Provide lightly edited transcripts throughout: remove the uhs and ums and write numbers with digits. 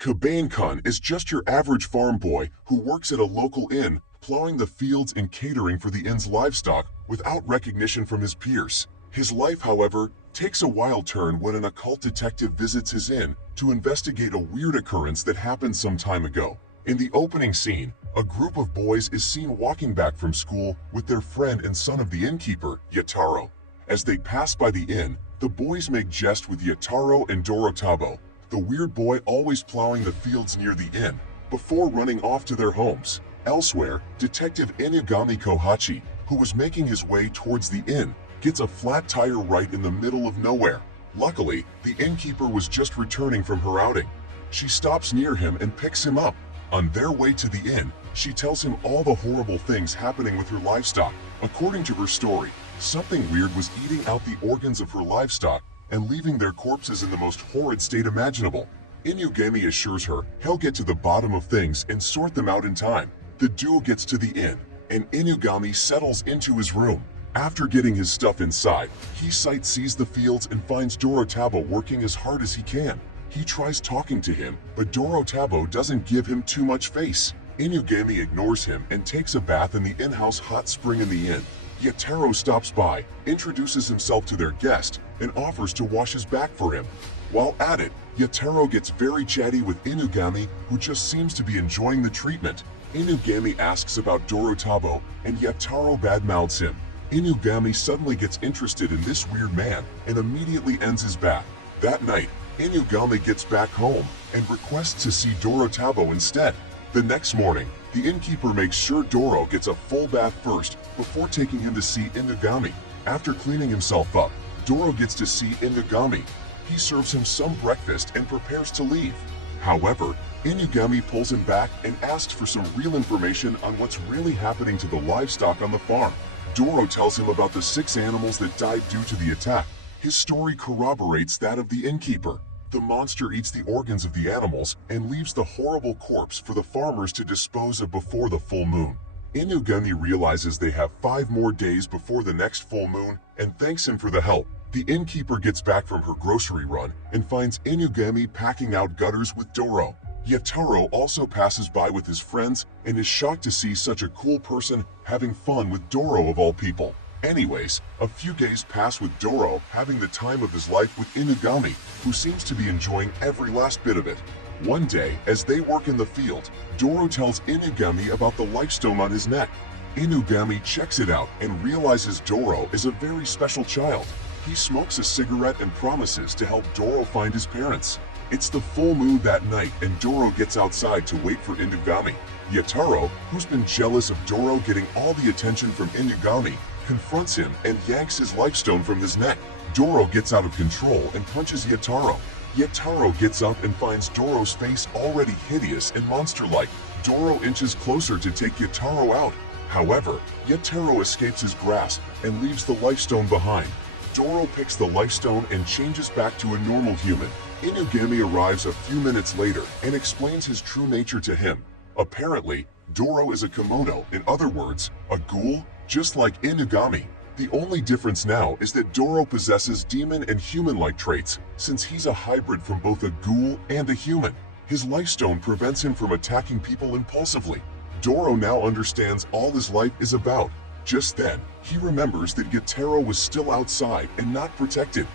Kabane-kun is just your average farm boy who works at a local inn, plowing the fields and catering for the inn's livestock without recognition from his peers. His life, however, takes a wild turn when an occult detective visits his inn to investigate a weird occurrence that happened some time ago. In the opening scene, a group of boys is seen walking back from school with their friend and son of the innkeeper, Yataro. As they pass by the inn, the boys make jest with Yataro and Dorotabo, the weird boy always plowing the fields near the inn, before running off to their homes. Elsewhere, Detective Inugami Kohachi, who was making his way towards the inn, gets a flat tire right in the middle of nowhere. Luckily, the innkeeper was just returning from her outing. She stops near him and picks him up. On their way to the inn, she tells him all the horrible things happening with her livestock. According to her story, something weird was eating out the organs of her livestock and leaving their corpses in the most horrid state imaginable. Inugami assures her he'll get to the bottom of things and sort them out in time. The duo gets to the inn, and Inugami settles into his room. After getting his stuff inside, he sightsees the fields and finds Dorotabo working as hard as he can. He tries talking to him, but Dorotabo doesn't give him too much face. Inugami ignores him and takes a bath in the in-house hot spring in the inn. Yataro stops by, introduces himself to their guest, and offers to wash his back for him. While at it, Yataro gets very chatty with Inugami, who just seems to be enjoying the treatment. Inugami asks about Dorotabo, and Yataro badmouths him. Inugami suddenly gets interested in this weird man and immediately ends his bath. That night, Inugami gets back home and requests to see Dorotabo instead. The next morning, the innkeeper makes sure Doro gets a full bath first before taking him to see Inugami. After cleaning himself up, Doro gets to see Inugami. He serves him some breakfast and prepares to leave. However, Inugami pulls him back and asks for some real information on what's really happening to the livestock on the farm. Doro tells him about the 6 animals that died due to the attack. His story corroborates that of the innkeeper. The monster eats the organs of the animals and leaves the horrible corpse for the farmers to dispose of before the full moon. Inugami realizes they have 5 more days before the next full moon and thanks him for the help. The innkeeper gets back from her grocery run and finds Inugami packing out gutters with Doro. Yataro also passes by with his friends and is shocked to see such a cool person having fun with Doro of all people. Anyways, a few days pass with Doro having the time of his life with Inugami, who seems to be enjoying every last bit of it. One day, as they work in the field, Doro tells Inugami about the lifestone on his neck. Inugami checks it out and realizes Doro is a very special child. He smokes a cigarette and promises to help Doro find his parents. It's the full moon that night and Doro gets outside to wait for Inugami. Yataro, who's been jealous of Doro getting all the attention from Inugami, confronts him and yanks his lifestone from his neck. Doro gets out of control and punches Yataro. Yataro gets up and finds Doro's face already hideous and monster-like. Doro inches closer to take Yataro out. However, Yataro escapes his grasp and leaves the lifestone behind. Doro picks the lifestone and changes back to a normal human. Inugami arrives a few minutes later and explains his true nature to him. Apparently, Doro is a Kemono, in other words, a ghoul, just like Inugami. The only difference now is that Doro possesses demon and human-like traits, since he's a hybrid from both a ghoul and a human. His lifestone prevents him from attacking people impulsively. Doro now understands all his life is about. Just then, he remembers that Yataro was still outside and not protected.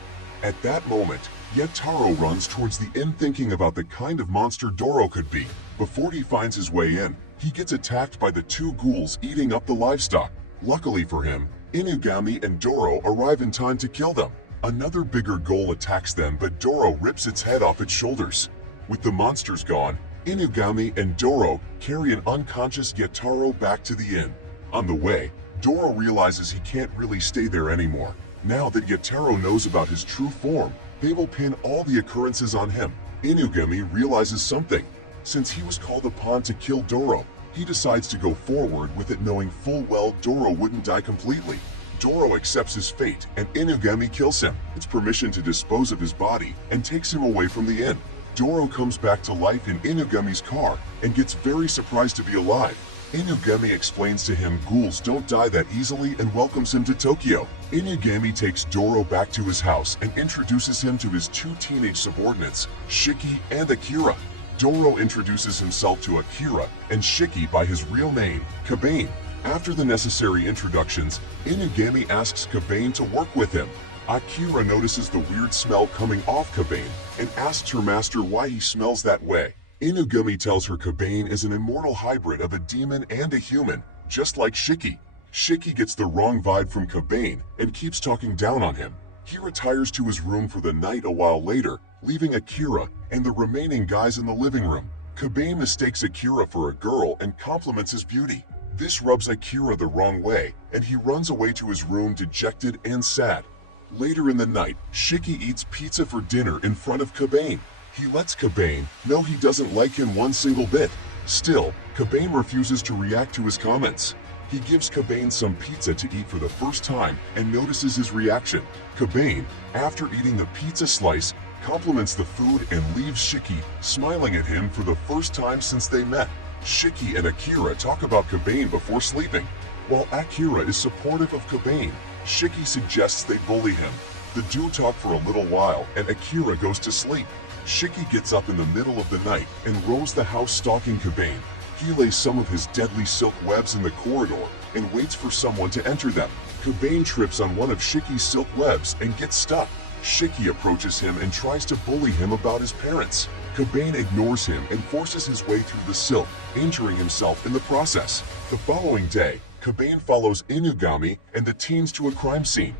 At that moment, Yataro runs towards the inn thinking about the kind of monster Doro could be. Before he finds his way in, he gets attacked by the 2 ghouls eating up the livestock. Luckily for him, Inugami and Doro arrive in time to kill them. Another bigger ghoul attacks them, but Doro rips its head off its shoulders. With the monsters gone, Inugami and Doro carry an unconscious Yataro back to the inn. On the way, Doro realizes he can't really stay there anymore. Now that Yataro knows about his true form, they will pin all the occurrences on him. Inugami realizes something. Since he was called upon to kill Doro, he decides to go forward with it, knowing full well Doro wouldn't die completely. Doro accepts his fate and Inugami kills him. It's permission to dispose of his body and takes him away from the inn. Doro comes back to life in Inugami's car and gets very surprised to be alive. Inugami explains to him ghouls don't die that easily and welcomes him to Tokyo. Inugami takes Doro back to his house and introduces him to his 2 teenage subordinates, Shiki and Akira. Doro introduces himself to Akira and Shiki by his real name, Kabane. After the necessary introductions, Inugami asks Kabane to work with him. Akira notices the weird smell coming off Kabane and asks her master why he smells that way. Inugami tells her Kabane is an immortal hybrid of a demon and a human, just like Shiki. Shiki gets the wrong vibe from Kabane and keeps talking down on him. He retires to his room for the night a while later, leaving Akira and the remaining guys in the living room. Kabane mistakes Akira for a girl and compliments his beauty. This rubs Akira the wrong way, and he runs away to his room dejected and sad. Later in the night, Shiki eats pizza for dinner in front of Kabane. He lets Kabane know he doesn't like him one single bit. Still, Kabane refuses to react to his comments. He gives Kabane some pizza to eat for the first time and notices his reaction. Kabane, after eating the pizza slice, compliments the food and leaves Shiki, smiling at him for the first time since they met. Shiki and Akira talk about Kabane before sleeping. While Akira is supportive of Kabane, Shiki suggests they bully him. The two talk for a little while and Akira goes to sleep. Shiki gets up in the middle of the night and roams the house stalking Kabane. He lays some of his deadly silk webs in the corridor and waits for someone to enter them. Kabane trips on one of Shiki's silk webs and gets stuck. Shiki approaches him and tries to bully him about his parents. Kabane ignores him and forces his way through the silk, injuring himself in the process. The following day, Kabane follows Inugami and the teens to a crime scene.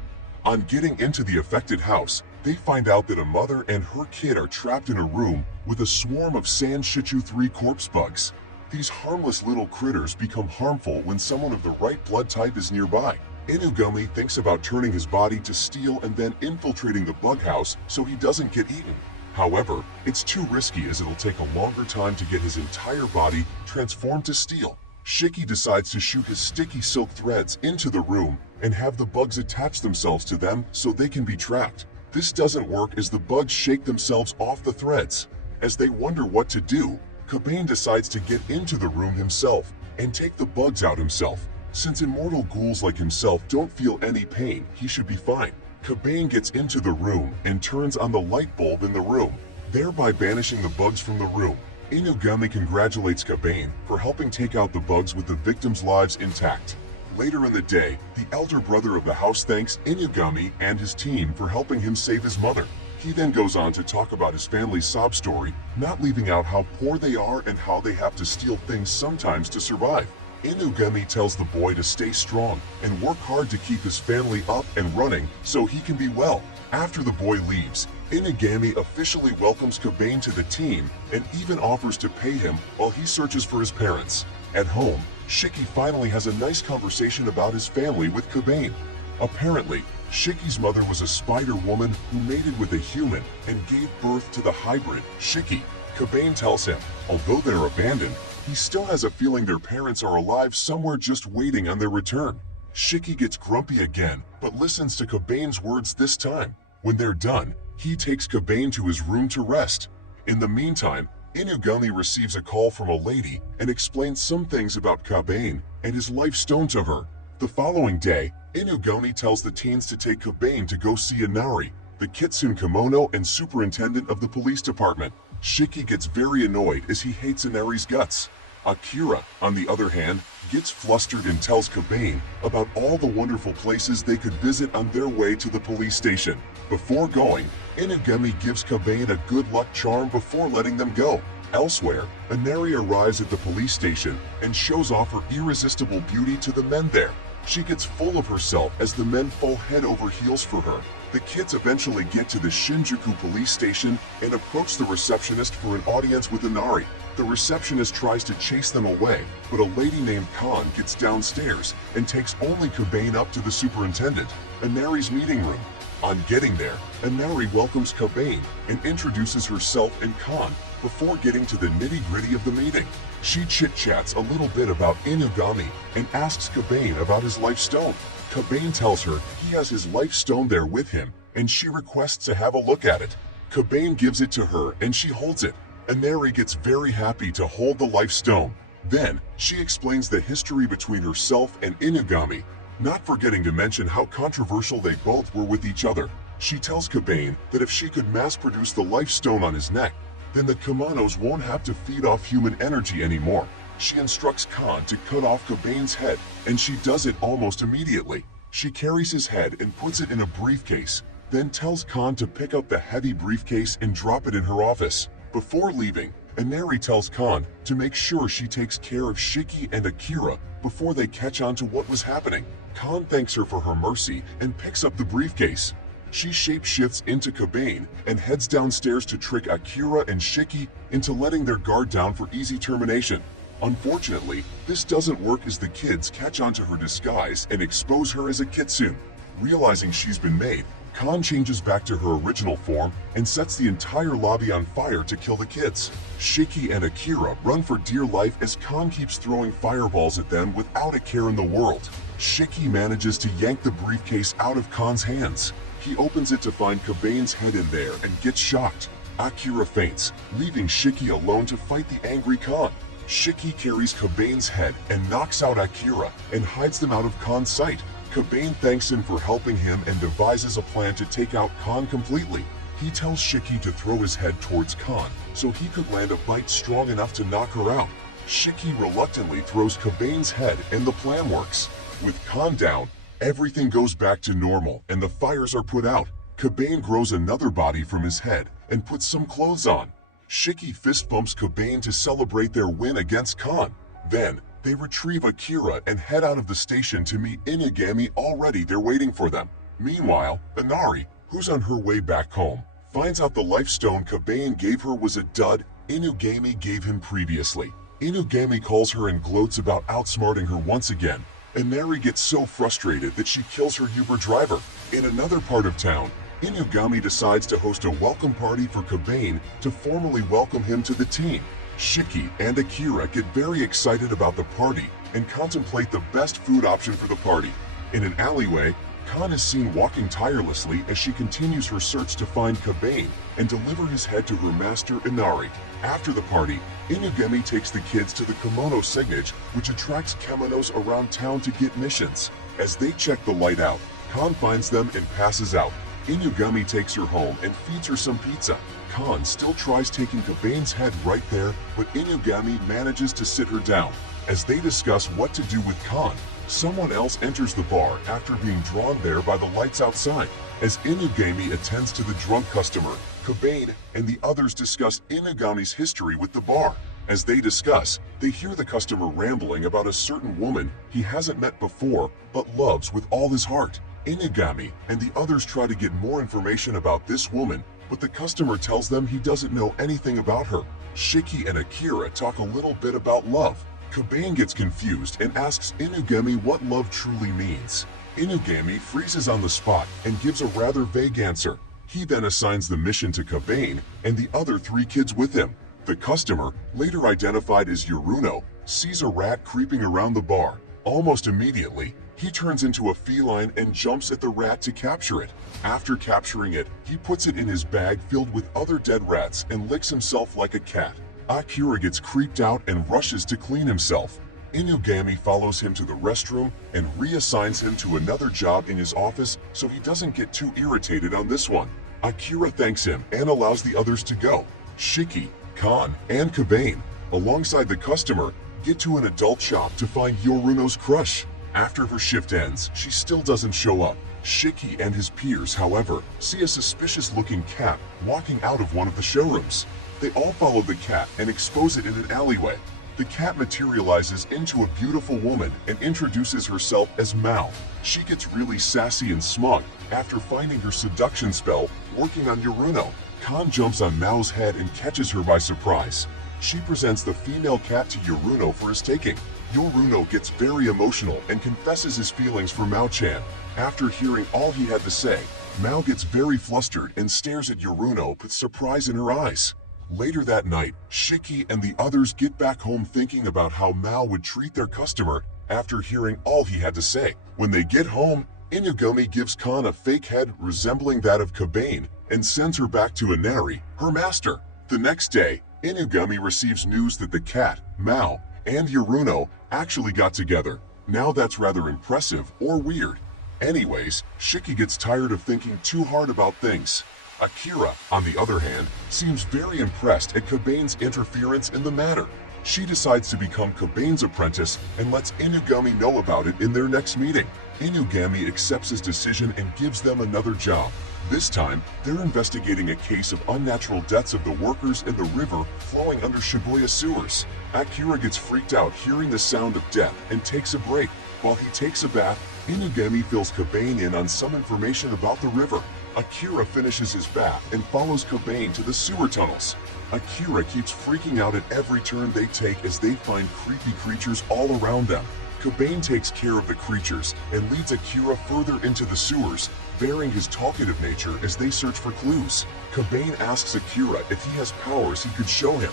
On getting into the affected house, they find out that a mother and her kid are trapped in a room with a swarm of San-Shichu-3 corpse bugs. These harmless little critters become harmful when someone of the right blood type is nearby. Inugami thinks about turning his body to steel and then infiltrating the bug house so he doesn't get eaten. However, it's too risky as it'll take a longer time to get his entire body transformed to steel. Shiki decides to shoot his sticky silk threads into the room and have the bugs attach themselves to them so they can be trapped. This doesn't work as the bugs shake themselves off the threads. As they wonder what to do, Kabane decides to get into the room himself and take the bugs out himself. Since immortal ghouls like himself don't feel any pain, he should be fine. Kabane gets into the room and turns on the light bulb in the room, thereby banishing the bugs from the room. Inugami congratulates Kabane for helping take out the bugs with the victims' lives intact. Later in the day, the elder brother of the house thanks Inugami and his team for helping him save his mother. He then goes on to talk about his family's sob story, not leaving out how poor they are and how they have to steal things sometimes to survive. Inugami tells the boy to stay strong and work hard to keep his family up and running so he can be well. After the boy leaves, Inugami officially welcomes Kabane to the team and even offers to pay him while he searches for his parents. At home, Shiki finally has a nice conversation about his family with Kabane. Apparently, Shiki's mother was a spider woman who mated with a human and gave birth to the hybrid, Shiki. Kabane tells him, although they're abandoned, he still has a feeling their parents are alive somewhere just waiting on their return. Shiki gets grumpy again, but listens to Kabane's words this time. When they're done, he takes Kabane to his room to rest. In the meantime, Inugami receives a call from a lady and explains some things about Kabane and his life stone to her. The following day, Inugami tells the teens to take Kabane to go see Inari, the Kitsune Kemono and superintendent of the police department. Shiki gets very annoyed as he hates Inari's guts. Akira, on the other hand, gets flustered and tells Kabane about all the wonderful places they could visit on their way to the police station. Before going, Inugami gives Kabane a good luck charm before letting them go. Elsewhere, Inari arrives at the police station and shows off her irresistible beauty to the men there. She gets full of herself as the men fall head over heels for her. The kids eventually get to the Shinjuku police station and approach the receptionist for an audience with Inari. The receptionist tries to chase them away, but a lady named Khan gets downstairs and takes only Kabane up to the superintendent, Inari's meeting room. On getting there, Inari welcomes Kabane and introduces herself and Khan before getting to the nitty-gritty of the meeting. She chit-chats a little bit about Inugami and asks Kabane about his life stone. Kabane tells her he has his life stone there with him and she requests to have a look at it. Kabane gives it to her and she holds it. Inari gets very happy to hold the life stone. Then, she explains the history between herself and Inugami, not forgetting to mention how controversial they both were with each other. She tells Kabane that if she could mass-produce the life stone on his neck, then the Kemonos won't have to feed off human energy anymore. She instructs Khan to cut off Cobain's head, and she does it almost immediately. She carries his head and puts it in a briefcase, then tells Khan to pick up the heavy briefcase and drop it in her office. Before leaving, Inari tells Khan to make sure she takes care of Shiki and Akira before they catch on to what was happening. Khan thanks her for her mercy and picks up the briefcase. She shapeshifts into Cobain and heads downstairs to trick Akira and Shiki into letting their guard down for easy termination. Unfortunately, this doesn't work as the kids catch on to her disguise and expose her as a kitsune. Realizing she's been made, Khan changes back to her original form and sets the entire lobby on fire to kill the kids. Shiki and Akira run for dear life as Khan keeps throwing fireballs at them without a care in the world. Shiki manages to yank the briefcase out of Khan's hands. He opens it to find Cobain's head in there and gets shocked. Akira faints, leaving Shiki alone to fight the angry Khan. Shiki carries Cobain's head and knocks out Akira and hides them out of Khan's sight. Cobain thanks him for helping him and devises a plan to take out Khan completely. He tells Shiki to throw his head towards Khan so he could land a bite strong enough to knock her out. Shiki reluctantly throws Cobain's head and the plan works. With Khan down, everything goes back to normal and the fires are put out. Cobain grows another body from his head and puts some clothes on. Shiki fist bumps Cobain to celebrate their win against Khan. Then, they retrieve Akira and head out of the station to meet Inugami already there waiting for them. Meanwhile, Inari, who's on her way back home, finds out the life stone Cobain gave her was a dud Inugami gave him previously. Inugami calls her and gloats about outsmarting her once again. Inari gets so frustrated that she kills her Uber driver. In another part of town, Inugami decides to host a welcome party for Cobain to formally welcome him to the team. Shiki and Akira get very excited about the party and contemplate the best food option for the party. In an alleyway, Khan is seen walking tirelessly as she continues her search to find Cobain and deliver his head to her master Inari. After the party, Inugami takes the kids to the Kemono signage, which attracts Kemonos around town to get missions. As they check the light out, Khan finds them and passes out. Inugami takes her home and feeds her some pizza. Khan still tries taking Cobain's head right there, but Inugami manages to sit her down. As they discuss what to do with Khan, someone else enters the bar after being drawn there by the lights outside. As Inugami attends to the drunk customer, Cobain and the others discuss Inugami's history with the bar. As they discuss, they hear the customer rambling about a certain woman he hasn't met before but loves with all his heart. Inugami and the others try to get more information about this woman, but the customer tells them he doesn't know anything about her. Shiki and Akira talk a little bit about love. Cobain gets confused and asks Inugami what love truly means. Inugami freezes on the spot and gives a rather vague answer. He then assigns the mission to Cobain and the other 3 kids with him. The customer, later identified as Yuruno, sees a rat creeping around the bar. Almost immediately, he turns into a feline and jumps at the rat to capture it. After capturing it, he puts it in his bag filled with other dead rats and licks himself like a cat. Akira gets creeped out and rushes to clean himself. Inugami follows him to the restroom and reassigns him to another job in his office so he doesn't get too irritated on this one. Akira thanks him and allows the others to go. Shiki, Khan, and Cobain, alongside the customer, get to an adult shop to find Yoruno's crush. After her shift ends, she still doesn't show up. Shiki and his peers, however, see a suspicious-looking cat walking out of one of the showrooms. They all follow the cat and expose it in an alleyway. The cat materializes into a beautiful woman and introduces herself as Mao. She gets really sassy and smug after finding her seduction spell working on Yoruno. Khan jumps on Mao's head and catches her by surprise. She presents the female cat to Yoruno for his taking. Yoruno gets very emotional and confesses his feelings for Mao-chan. After hearing all he had to say, Mao gets very flustered and stares at Yoruno with surprise in her eyes. Later that night, Shiki and the others get back home thinking about how Mao would treat their customer after hearing all he had to say. When they get home, Inugami gives Khan a fake head resembling that of Cobain and sends her back to Inari, her master. The next day, Inugami receives news that the cat, Mao, and Yoruno actually got together. Now that's rather impressive or weird. Anyways, Shiki gets tired of thinking too hard about things. Akira, on the other hand, seems very impressed at Kobane's interference in the matter. She decides to become Kobane's apprentice and lets Inugami know about it in their next meeting. Inugami accepts his decision and gives them another job. This time, they're investigating a case of unnatural deaths of the workers in the river flowing under Shibuya sewers. Akira gets freaked out hearing the sound of death and takes a break. While he takes a bath, Inugami fills Kobane in on some information about the river. Akira finishes his bath and follows Kobane to the sewer tunnels. Akira keeps freaking out at every turn they take as they find creepy creatures all around them. Kobane takes care of the creatures and leads Akira further into the sewers, bearing his talkative nature as they search for clues. Kobane asks Akira if he has powers he could show him.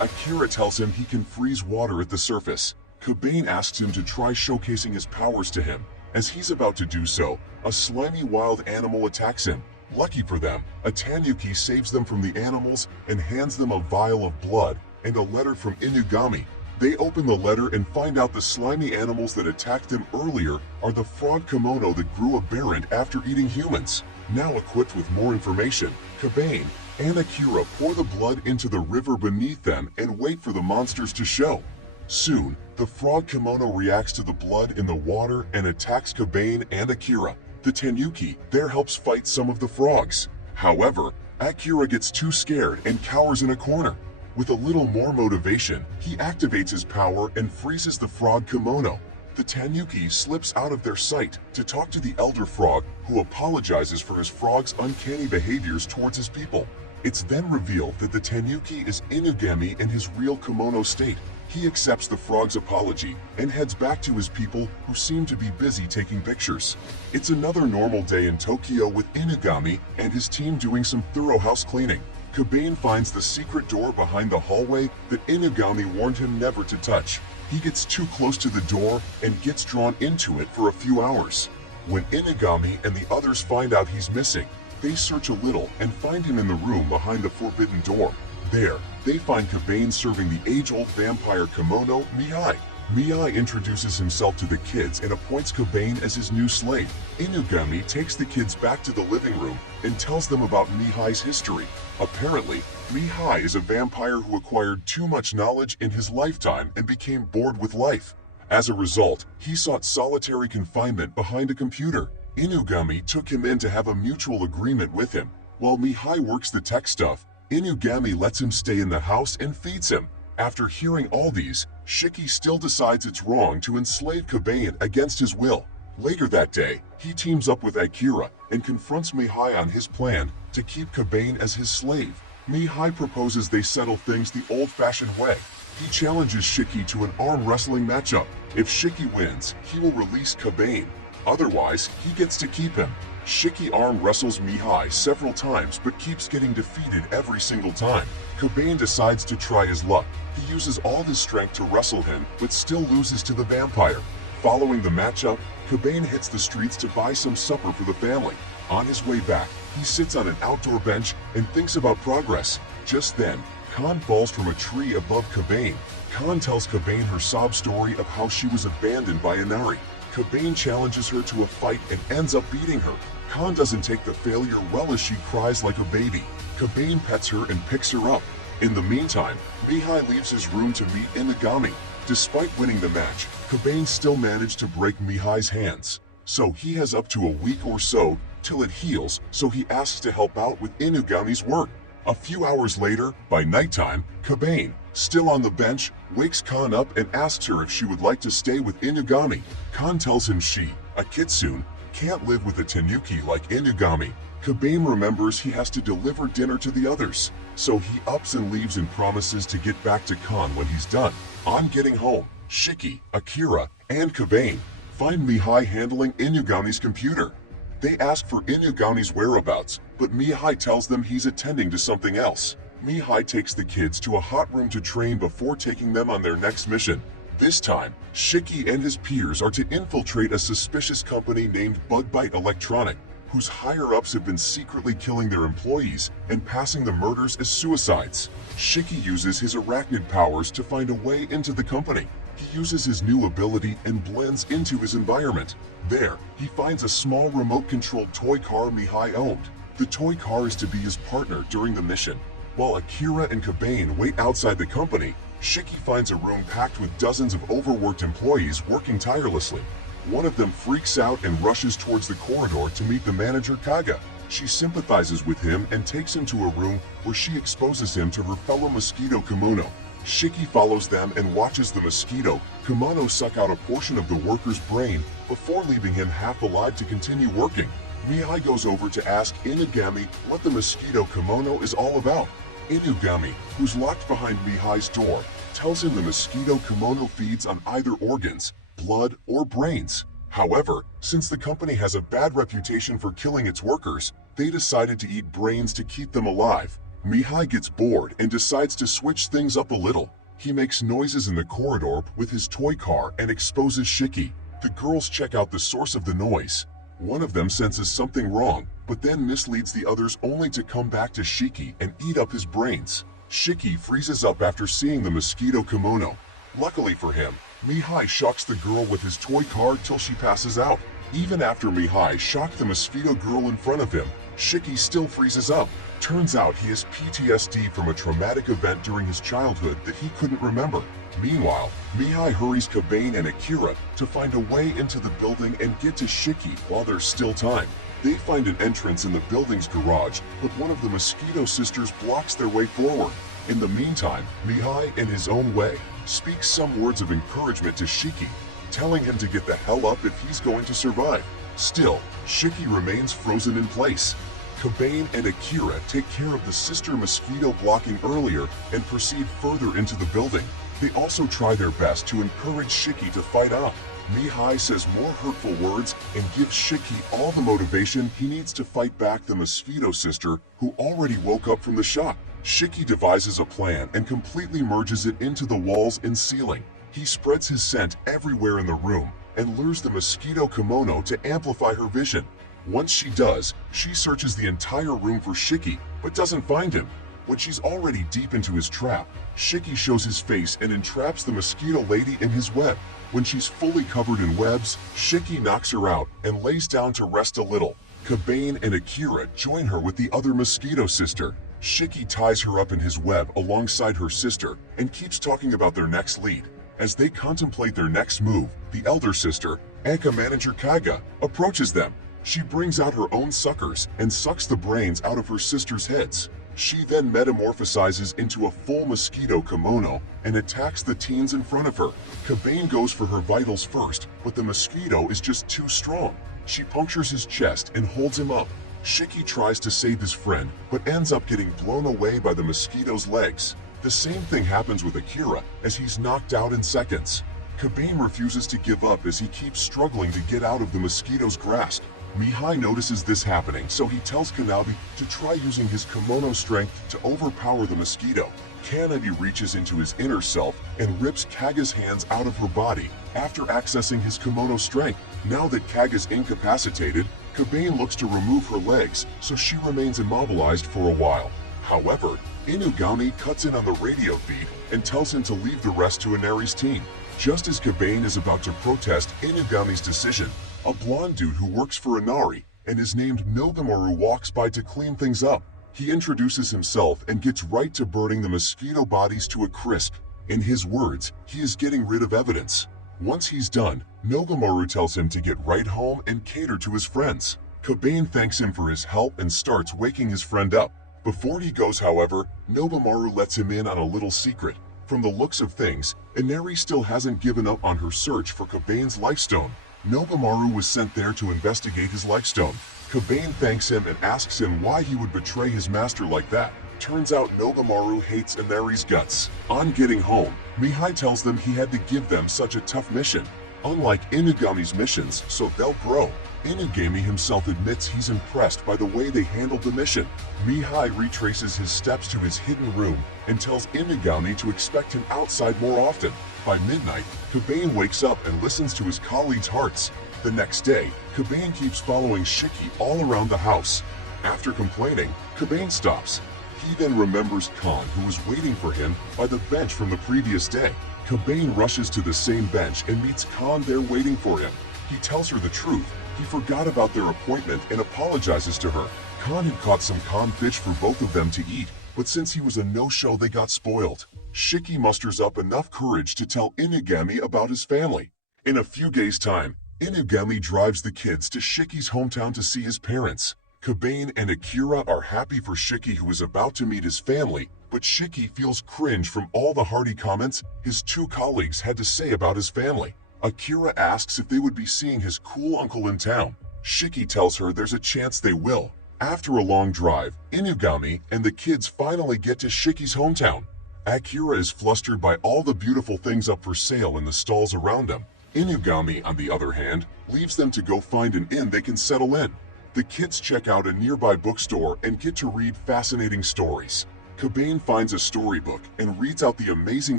Akira tells him he can freeze water at the surface. Kobane asks him to try showcasing his powers to him. As he's about to do so, a slimy wild animal attacks him. Lucky for them, a tanuki saves them from the animals and hands them a vial of blood and a letter from Inugami. They open the letter and find out the slimy animals that attacked them earlier are the frog Kemono that grew aberrant after eating humans. Now equipped with more information, Kobane and Akira pour the blood into the river beneath them and wait for the monsters to show. Soon, the frog Kemono reacts to the blood in the water and attacks Kobane and Akira. The tanuki there helps fight some of the frogs. However, Akira gets too scared and cowers in a corner. With a little more motivation, he activates his power and freezes the frog Kemono. The tanuki slips out of their sight to talk to the elder frog, who apologizes for his frog's uncanny behaviors towards his people. It's then revealed that the tanuki is Inugami in his real Kemono state. He accepts the frog's apology and heads back to his people, who seem to be busy taking pictures. It's another normal day in Tokyo with Inugami and his team doing some thorough house cleaning. Kobane finds the secret door behind the hallway that Inugami warned him never to touch. He gets too close to the door and gets drawn into it for a few hours. When Inugami and the others find out he's missing, they search a little and find him in the room behind the forbidden door. There, they find Kobane serving the age-old vampire Kemono, Mihai. Mihai introduces himself to the kids and appoints Kobane as his new slave. Inugami takes the kids back to the living room and tells them about Mihai's history. Apparently, Mihai is a vampire who acquired too much knowledge in his lifetime and became bored with life. As a result, he sought solitary confinement behind a computer. Inugami took him in to have a mutual agreement with him. While Mihai works the tech stuff, Inugami lets him stay in the house and feeds him. After hearing all these, Shiki still decides it's wrong to enslave Kobane against his will. Later that day, he teams up with Akira and confronts Mihai on his plan to keep Kobane as his slave. Mihai proposes they settle things the old-fashioned way. He challenges Shiki to an arm wrestling matchup. If Shiki wins, he will release Kobane. Otherwise, he gets to keep him. Shiki arm wrestles Mihai several times but keeps getting defeated every single time. Kobane decides to try his luck. He uses all his strength to wrestle him but still loses to the vampire. Following the matchup, Kobane hits the streets to buy some supper for the family. On his way back, he sits on an outdoor bench and thinks about progress. Just then, Khan falls from a tree above Kobane. Khan tells Kobane her sob story of how she was abandoned by Inari. Kobane challenges her to a fight and ends up beating her. Khan doesn't take the failure well as she cries like a baby. Kobane pets her and picks her up. In the meantime, Mihai leaves his room to meet Inugami. Despite winning the match, Kobane still managed to break Mihai's hands. So he has up to a week or so till it heals, so he asks to help out with Inugami's work. A few hours later, by nighttime, Kobane, still on the bench, wakes Khan up and asks her if she would like to stay with Inugami. Khan tells him she, a kitsune, can't live with a tanuki like Inugami. Kobane remembers he has to deliver dinner to the others, so he ups and leaves and promises to get back to Khan when he's done. On getting home, Shiki, Akira, and Kobane find Mihai handling Inugami's computer. They ask for Inugami's whereabouts, but Mihai tells them he's attending to something else. Mihai takes the kids to a hot room to train before taking them on their next mission. This time, Shiki and his peers are to infiltrate a suspicious company named Bugbite Electronic, whose higher-ups have been secretly killing their employees and passing the murders as suicides. Shiki uses his arachnid powers to find a way into the company. He uses his new ability and blends into his environment. There, he finds a small remote-controlled toy car Mihai owned. The toy car is to be his partner during the mission. While Akira and Kabane wait outside the company, Shiki finds a room packed with dozens of overworked employees working tirelessly. One of them freaks out and rushes towards the corridor to meet the manager Kaga. She sympathizes with him and takes him to a room where she exposes him to her fellow mosquito Kemono. Shiki follows them and watches the mosquito Kemono suck out a portion of the worker's brain before leaving him half alive to continue working. Mihai goes over to ask Inugami what the mosquito Kemono is all about. Inugami, who's locked behind Mihai's door, tells him the mosquito Kemono feeds on either organs, blood, or brains. However, since the company has a bad reputation for killing its workers, they decided to eat brains to keep them alive. Mihai gets bored and decides to switch things up a little. He makes noises in the corridor with his toy car and exposes Shiki. The girls check out the source of the noise. One of them senses something wrong, but then misleads the others only to come back to Shiki and eat up his brains. Shiki freezes up after seeing the mosquito Kemono. Luckily for him, Mihai shocks the girl with his toy car till she passes out. Even after Mihai shocked the mosquito girl in front of him, Shiki still freezes up. Turns out he has PTSD from a traumatic event during his childhood that he couldn't remember. Meanwhile, Mihai hurries Kabane and Akira to find a way into the building and get to Shiki while there's still time. They find an entrance in the building's garage, but one of the mosquito sisters blocks their way forward. In the meantime, Mihai, in his own way, speaks some words of encouragement to Shiki, telling him to get the hell up if he's going to survive. Still, Shiki remains frozen in place. Kabane and Akira take care of the sister mosquito blocking earlier and proceed further into the building. They also try their best to encourage Shiki to fight off. Mihai says more hurtful words and gives Shiki all the motivation he needs to fight back the mosquito sister who already woke up from the shock. Shiki devises a plan and completely merges it into the walls and ceiling. He spreads his scent everywhere in the room and lures the mosquito Kemono to amplify her vision. Once she does, she searches the entire room for Shiki, but doesn't find him. When she's already deep into his trap, Shiki shows his face and entraps the mosquito lady in his web. When she's fully covered in webs, Shiki knocks her out and lays down to rest a little. Kabane and Akira join her with the other mosquito sister. Shiki ties her up in his web alongside her sister and keeps talking about their next lead. As they contemplate their next move, the elder sister, Eka manager Kaga, approaches them. She brings out her own suckers and sucks the brains out of her sister's heads. She then metamorphosizes into a full mosquito Kemono and attacks the teens in front of her. Kabane goes for her vitals first, but the mosquito is just too strong. She punctures his chest and holds him up. Shiki tries to save his friend, but ends up getting blown away by the mosquito's legs. The same thing happens with Akira, as he's knocked out in seconds. Kabane refuses to give up as he keeps struggling to get out of the mosquito's grasp. Mihai notices this happening, so he tells Kanabi to try using his Kemono strength to overpower the mosquito. Kanabi reaches into his inner self and rips Kaga's hands out of her body after accessing his Kemono strength. Now that Kaga's incapacitated, Kabane looks to remove her legs, so she remains immobilized for a while. However, Inugami cuts in on the radio feed and tells him to leave the rest to Inari's team. Just as Kabane is about to protest Inugami's decision, a blonde dude who works for Inari and is named Nobumaru walks by to clean things up. He introduces himself and gets right to burning the mosquito bodies to a crisp. In his words, he is getting rid of evidence. Once he's done, Nobumaru tells him to get right home and cater to his friends. Kabane thanks him for his help and starts waking his friend up. Before he goes, however, Nobumaru lets him in on a little secret. From the looks of things, Inari still hasn't given up on her search for Kabane's lifestone. Nobumaru was sent there to investigate his lifestone. Kabane thanks him and asks him why he would betray his master like that. Turns out Nobumaru hates Inari's guts. On getting home, Mihai tells them he had to give them such a tough mission, unlike Inugami's missions, so they'll grow. Inugami himself admits he's impressed by the way they handled the mission. Mihai retraces his steps to his hidden room and tells Inugami to expect him outside more often. By midnight, Kabane wakes up and listens to his colleagues' hearts. The next day, Kabane keeps following Shiki all around the house. After complaining, Kabane stops. He then remembers Khan, who was waiting for him by the bench from the previous day. Kabane rushes to the same bench and meets Khan there waiting for him. He tells her the truth. He forgot about their appointment and apologizes to her. Khan had caught some Khan fish for both of them to eat, but since he was a no-show they got spoiled. Shiki musters up enough courage to tell Inugami about his family. In a few days' time, Inugami drives the kids to Shiki's hometown to see his parents. Kabane and Akira are happy for Shiki, who is about to meet his family, but Shiki feels cringe from all the hearty comments his two colleagues had to say about his family. Akira asks if they would be seeing his cool uncle in town. Shiki tells her there's a chance they will. After a long drive, Inugami and the kids finally get to Shiki's hometown. Akira is flustered by all the beautiful things up for sale in the stalls around him. Inugami, on the other hand, leaves them to go find an inn they can settle in. The kids check out a nearby bookstore and get to read fascinating stories. Kabane finds a storybook and reads out the amazing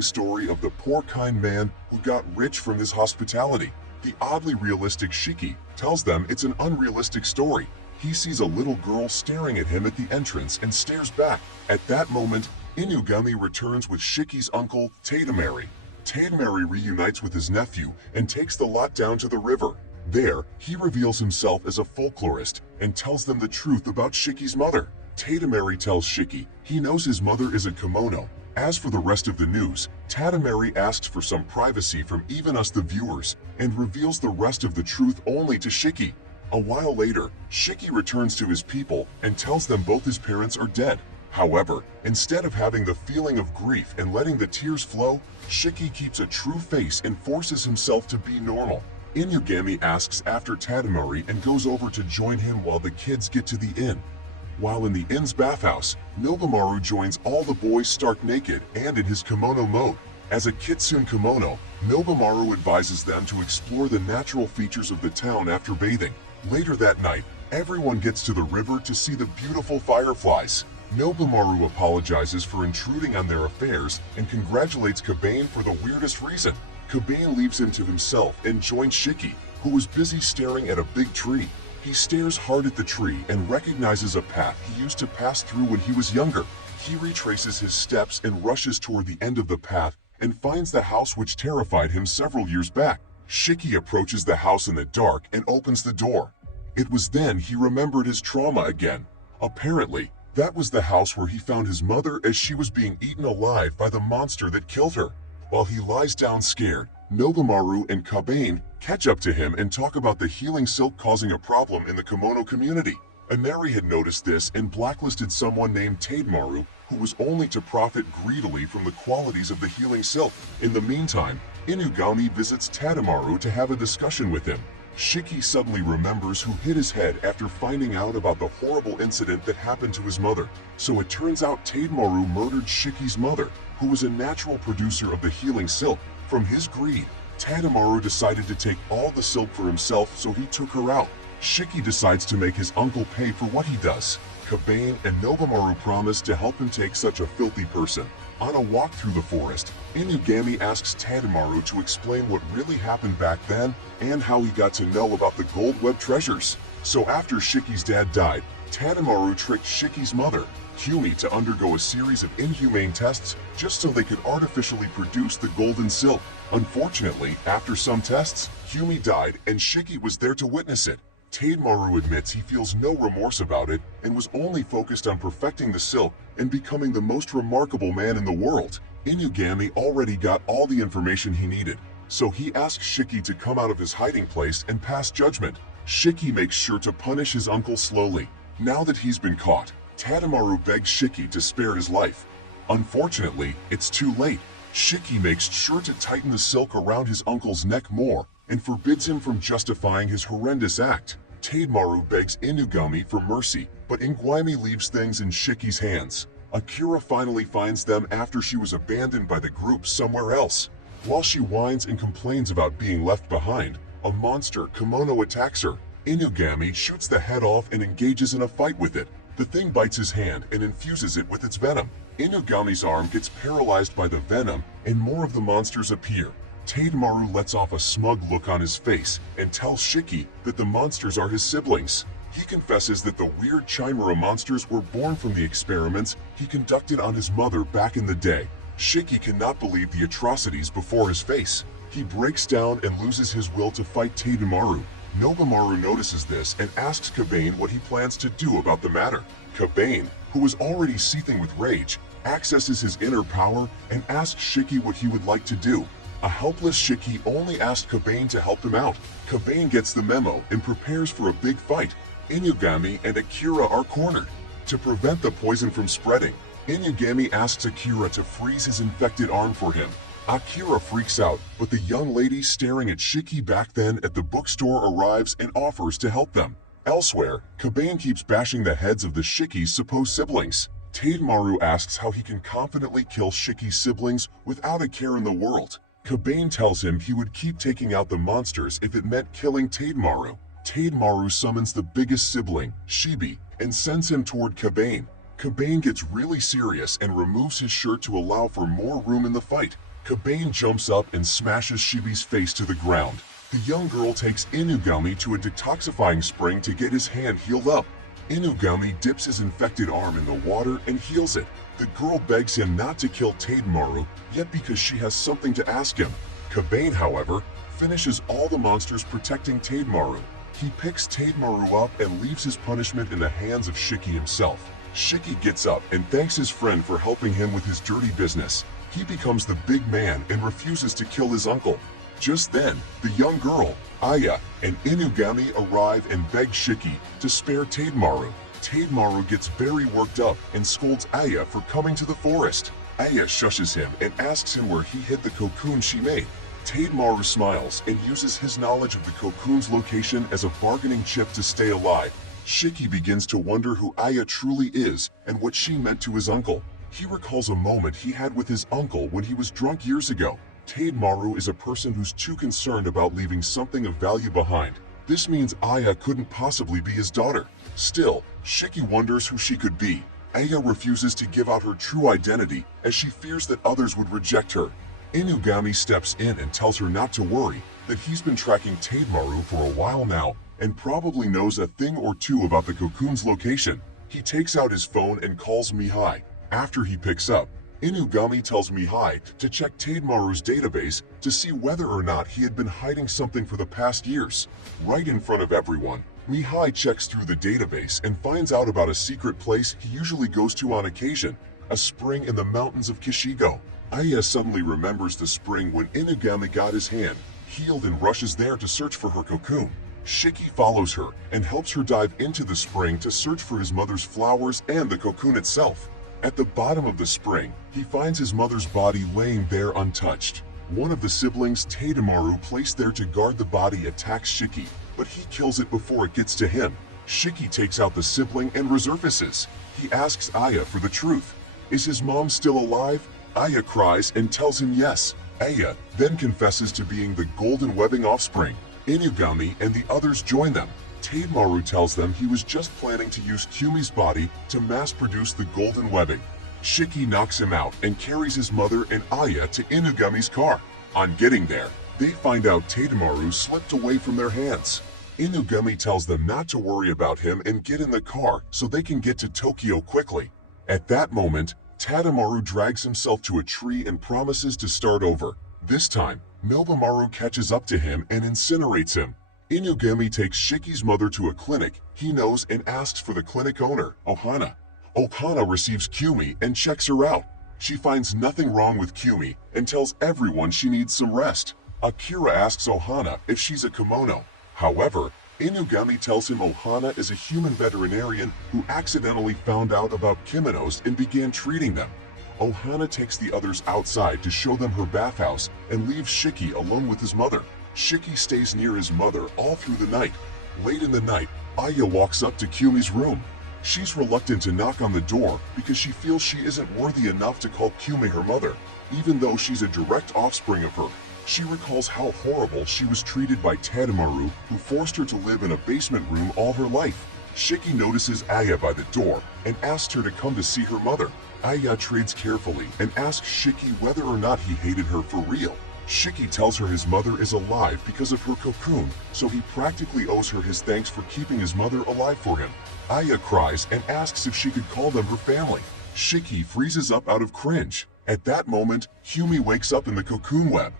story of the poor kind man who got rich from his hospitality. The oddly realistic Shiki tells them it's an unrealistic story. He sees a little girl staring at him at the entrance and stares back. At that moment, Inugami returns with Shiki's uncle, Tadamari. Tadamari reunites with his nephew and takes the lot down to the river. There, he reveals himself as a folklorist and tells them the truth about Shiki's mother. Tadamari tells Shiki he knows his mother is a Kemono. As for the rest of the news, Tadamari asks for some privacy from even us the viewers and reveals the rest of the truth only to Shiki. A while later, Shiki returns to his people and tells them both his parents are dead. However, instead of having the feeling of grief and letting the tears flow, Shiki keeps a true face and forces himself to be normal. Inugami asks after Tadamari and goes over to join him while the kids get to the inn. While in the inn's bathhouse, Nobumaru joins all the boys stark naked and in his kimono mode. As a kitsune kimono, Nobumaru advises them to explore the natural features of the town after bathing. Later that night, everyone gets to the river to see the beautiful fireflies. Nobumaru apologizes for intruding on their affairs and congratulates Kabane for the weirdest reason. Kabane leaves him to himself and joins Shiki, who is busy staring at a big tree. He stares hard at the tree and recognizes a path he used to pass through when he was younger. He retraces his steps and rushes toward the end of the path and finds the house which terrified him several years back. Shiki approaches the house in the dark and opens the door. It was then he remembered his trauma again. Apparently, that was the house where he found his mother as she was being eaten alive by the monster that killed her. While he lies down scared, Nobumaru and Kabane catch up to him and talk about the healing silk causing a problem in the kimono community. Inari had noticed this and blacklisted someone named Tadamaru, who was only to profit greedily from the qualities of the healing silk. In the meantime, Inugami visits Tadamaru to have a discussion with him. Shiki suddenly remembers who hit his head after finding out about the horrible incident that happened to his mother. So it turns out Tadamaru murdered Shiki's mother, who was a natural producer of the healing silk. From his greed, Tadamaru decided to take all the silk for himself, so he took her out. Shiki decides to make his uncle pay for what he does. Kabane and Nobumaru promise to help him take such a filthy person. On a walk through the forest, Inugami asks Tadamaru to explain what really happened back then and how he got to know about the gold web treasures. So after Shiki's dad died, Tadamaru tricked Shiki's mother, Kumi, to undergo a series of inhumane tests just so they could artificially produce the golden silk. Unfortunately, after some tests, Kumi died and Shiki was there to witness it. Tadamaru admits he feels no remorse about it and was only focused on perfecting the silk and becoming the most remarkable man in the world. Inugami already got all the information he needed, so he asks Shiki to come out of his hiding place and pass judgment. Shiki makes sure to punish his uncle slowly. Now that he's been caught, Tadamaru begs Shiki to spare his life. Unfortunately, it's too late. Shiki makes sure to tighten the silk around his uncle's neck more and forbids him from justifying his horrendous act. Tadamaru begs Inugami for mercy, but Inugami leaves things in Shiki's hands. Akira finally finds them after she was abandoned by the group somewhere else. While she whines and complains about being left behind, a monster, Kemono, attacks her. Inugami shoots the head off and engages in a fight with it. The thing bites his hand and infuses it with its venom. Inugami's arm gets paralyzed by the venom and more of the monsters appear. Tadamaru lets off a smug look on his face and tells Shiki that the monsters are his siblings. He confesses that the weird Chimera monsters were born from the experiments he conducted on his mother back in the day. Shiki cannot believe the atrocities before his face. He breaks down and loses his will to fight Tadamaru. Nobumaru notices this and asks Kabane what he plans to do about the matter. Kabane, who is already seething with rage, accesses his inner power and asks Shiki what he would like to do. A helpless Shiki only asked Kabane to help him out. Kabane gets the memo and prepares for a big fight. Inugami and Akira are cornered. To prevent the poison from spreading, Inugami asks Akira to freeze his infected arm for him. Akira freaks out, but the young lady staring at Shiki back then at the bookstore arrives and offers to help them. Elsewhere, Kabane keeps bashing the heads of the Shiki's supposed siblings. Tademaru asks how he can confidently kill Shiki's siblings without a care in the world. Kabane tells him he would keep taking out the monsters if it meant killing Tademaru. Tademaru summons the biggest sibling, Shibi, and sends him toward Kabane. Kabane gets really serious and removes his shirt to allow for more room in the fight. Kabane jumps up and smashes Shibi's face to the ground. The young girl takes Inugami to a detoxifying spring to get his hand healed up. Inugami dips his infected arm in the water and heals it. The girl begs him not to kill Tademaru, yet because she has something to ask him. Kabane, however, finishes all the monsters protecting Tademaru. He picks Tademaru up and leaves his punishment in the hands of Shiki himself. Shiki gets up and thanks his friend for helping him with his dirty business. He becomes the big man and refuses to kill his uncle. Just then, the young girl, Aya, and Inugami arrive and beg Shiki to spare Tademaru. Tademaru gets very worked up and scolds Aya for coming to the forest. Aya shushes him and asks him where he hid the cocoon she made. Tademaru smiles and uses his knowledge of the cocoon's location as a bargaining chip to stay alive. Shiki begins to wonder who Aya truly is and what she meant to his uncle. He recalls a moment he had with his uncle when he was drunk years ago. Tademaru is a person who's too concerned about leaving something of value behind. This means Aya couldn't possibly be his daughter. Still, Shiki wonders who she could be. Aya refuses to give out her true identity as she fears that others would reject her. Inugami steps in and tells her not to worry, that he's been tracking Tademaru for a while now and probably knows a thing or two about the cocoon's location. He takes out his phone and calls Mihai. After he picks up, Inugami tells Mihai to check Tademaru's database to see whether or not he had been hiding something for the past years. Right in front of everyone, Mihai checks through the database and finds out about a secret place he usually goes to on occasion, a spring in the mountains of Kishigo. Aya suddenly remembers the spring when Inugami got his hand healed and rushes there to search for her cocoon. Shiki follows her and helps her dive into the spring to search for his mother's flowers and the cocoon itself. At the bottom of the spring, he finds his mother's body laying there untouched. One of the siblings, Tademaru, placed there to guard the body, attacks Shiki, but he kills it before it gets to him. Shiki takes out the sibling and resurfaces. He asks Aya for the truth. Is his mom still alive? Aya cries and tells him yes. Aya then confesses to being the golden webbing offspring. Inugami and the others join them. Tademaru tells them he was just planning to use Kumi's body to mass-produce the golden webbing. Shiki knocks him out and carries his mother and Aya to Inugami's car. On getting there, they find out Tademaru slipped away from their hands. Inugami tells them not to worry about him and get in the car so they can get to Tokyo quickly. At that moment, Tademaru drags himself to a tree and promises to start over. This time, Nobumaru catches up to him and incinerates him. Inugami takes Shiki's mother to a clinic he knows and asks for the clinic owner, Ohana. Ohana receives Kumi and checks her out. She finds nothing wrong with Kumi and tells everyone she needs some rest. Akira asks Ohana if she's a Kemono. However, Inugami tells him Ohana is a human veterinarian who accidentally found out about Kemonos and began treating them. Ohana takes the others outside to show them her bathhouse and leaves Shiki alone with his mother. Shiki stays near his mother all through the night. Late in the night, Aya walks up to Kumi's room. She's reluctant to knock on the door because she feels she isn't worthy enough to call Kumi her mother, even though she's a direct offspring of her. She recalls how horrible she was treated by Tademaru, who forced her to live in a basement room all her life. Shiki notices Aya by the door and asks her to come to see her mother. Aya trades carefully and asks Shiki whether or not he hated her for real. Shiki tells her his mother is alive because of her cocoon, so he practically owes her his thanks for keeping his mother alive for him. Aya cries and asks if she could call them her family. Shiki freezes up out of cringe. At that moment, Kumi wakes up in the cocoon web.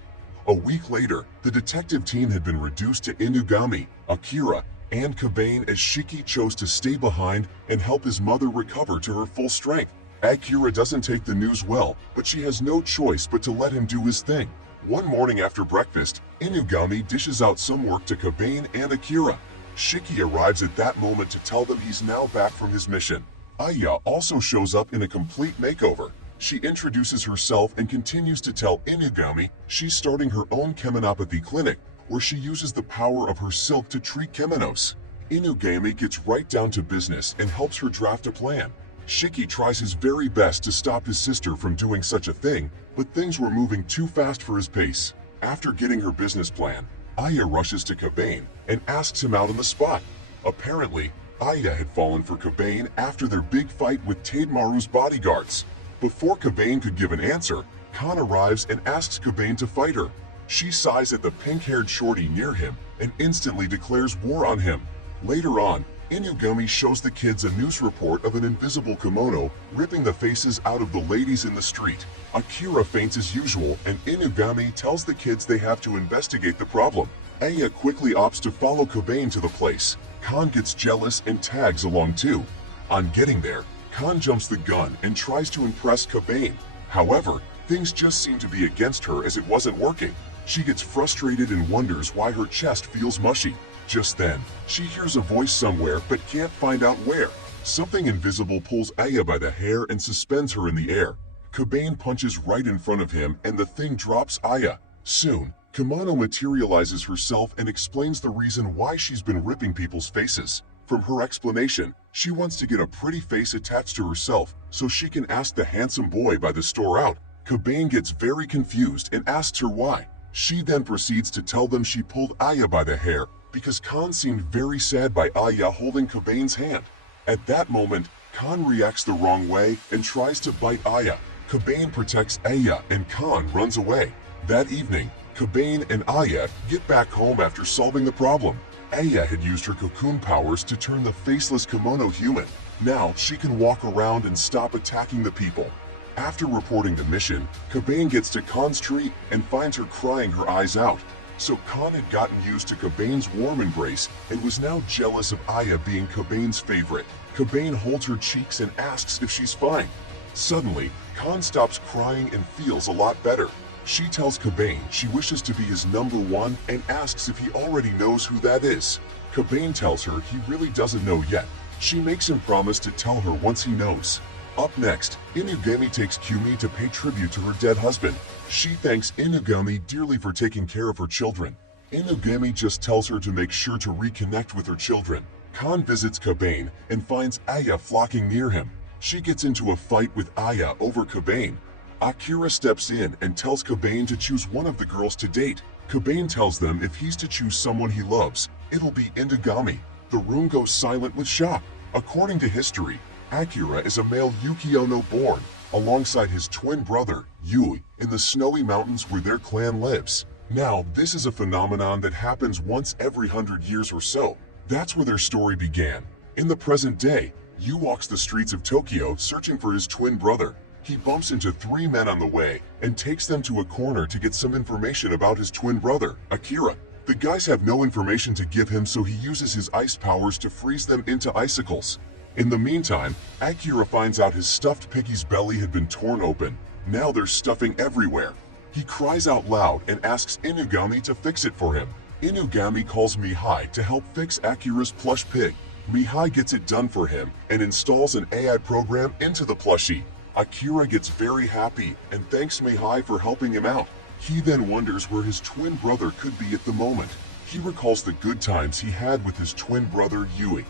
A week later, the detective team had been reduced to Inugami, Akira, and Kabane as Shiki chose to stay behind and help his mother recover to her full strength. Akira doesn't take the news well, but she has no choice but to let him do his thing. One morning after breakfast, Inugami dishes out some work to Kabane and Akira. Shiki arrives at that moment to tell them he's now back from his mission. Aya also shows up in a complete makeover. She introduces herself and continues to tell Inugami she's starting her own chemonopathy clinic, where she uses the power of her silk to treat kemonos. Inugami gets right down to business and helps her draft a plan. Shiki tries his very best to stop his sister from doing such a thing, but things were moving too fast for his pace. After getting her business plan, Aya rushes to Kabane and asks him out on the spot. Apparently, Aya had fallen for Kabane after their big fight with Tademaru's bodyguards. Before Kabane could give an answer, Khan arrives and asks Kabane to fight her. She sighs at the pink-haired shorty near him and instantly declares war on him. Later on, Inugami shows the kids a news report of an invisible kimono ripping the faces out of the ladies in the street. Akira faints as usual, and Inugami tells the kids they have to investigate the problem. Aya quickly opts to follow Kabane to the place. Khan gets jealous and tags along too. On getting there, Khan jumps the gun and tries to impress Kabane. However, things just seem to be against her as it wasn't working. She gets frustrated and wonders why her chest feels mushy. Just then, she hears a voice somewhere but can't find out where. Something invisible pulls Aya by the hair and suspends her in the air. Kabane punches right in front of him and the thing drops Aya. Soon, Kemono materializes herself and explains the reason why she's been ripping people's faces. From her explanation, she wants to get a pretty face attached to herself so she can ask the handsome boy by the store out. Kabane gets very confused and asks her why. She then proceeds to tell them she pulled Aya by the hair because Khan seemed very sad by Aya holding Kabane's hand. At that moment, Khan reacts the wrong way and tries to bite Aya. Kabane protects Aya and Khan runs away. That evening, Kabane and Aya get back home after solving the problem. Aya had used her cocoon powers to turn the faceless kimono human. Now she can walk around and stop attacking the people. After reporting the mission, Kabane gets to Khan's tree and finds her crying her eyes out. So Khan had gotten used to Kabane's warm embrace and was now jealous of Aya being Kabane's favorite. Kabane holds her cheeks and asks if she's fine. Suddenly, Khan stops crying and feels a lot better. She tells Kabane she wishes to be his number one and asks if he already knows who that is. Kabane tells her he really doesn't know yet. She makes him promise to tell her once he knows. Up next, Inugami takes Kumi to pay tribute to her dead husband. She thanks Inugami dearly for taking care of her children. Inugami just tells her to make sure to reconnect with her children. Khan visits Kabane and finds Aya flocking near him. She gets into a fight with Aya over Kabane. Akira steps in and tells Kabane to choose one of the girls to date. Kabane tells them if he's to choose someone he loves, it'll be Inugami. The room goes silent with shock. According to history, Akira is a male Yukiono born, alongside his twin brother, Yui, in the snowy mountains where their clan lives. Now, this is a phenomenon that happens once every 100 years or so. That's where their story began. In the present day, Yu walks the streets of Tokyo searching for his twin brother. He bumps into 3 men on the way and takes them to a corner to get some information about his twin brother, Akira. The guys have no information to give him, so he uses his ice powers to freeze them into icicles. In the meantime, Akira finds out his stuffed piggy's belly had been torn open. Now there's stuffing everywhere. He cries out loud and asks Inugami to fix it for him. Inugami calls Mihai to help fix Akira's plush pig. Mihai gets it done for him and installs an AI program into the plushie. Akira gets very happy and thanks Mihai for helping him out. He then wonders where his twin brother could be at the moment. He recalls the good times he had with his twin brother Yui.